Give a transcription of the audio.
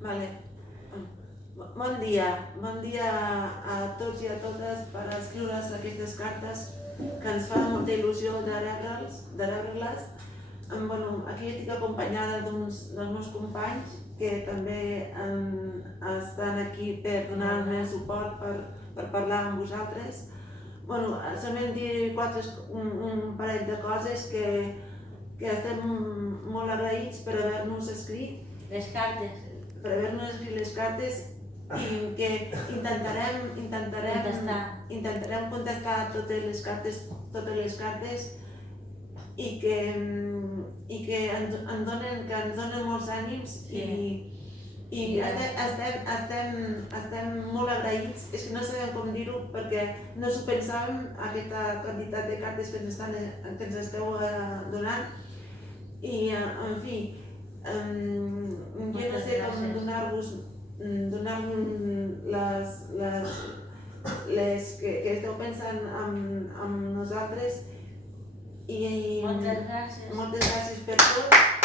Vale. Bon dia a tots i a totes per escriure's aquestes cartes que ens fa molta il·lusió de rebre-les. Aquí estic acompanyada dels meus companys que també estan aquí per donar-me suport, per parlar amb vosaltres. Solament dir un parell de coses que estem molt agraïts per haver-nos escrit les cartes les cartes i que intentarem contestar totes les cartes i que ens donen molts ànims i estem molt agraïts. És que no sabem com dir-ho perquè no s'ho pensàvem, aquesta quantitat de cartes que ens esteu donant i, en fi, jo no sé com donar-vos les que esteu pensant amb nosaltres i moltes gràcies per tot.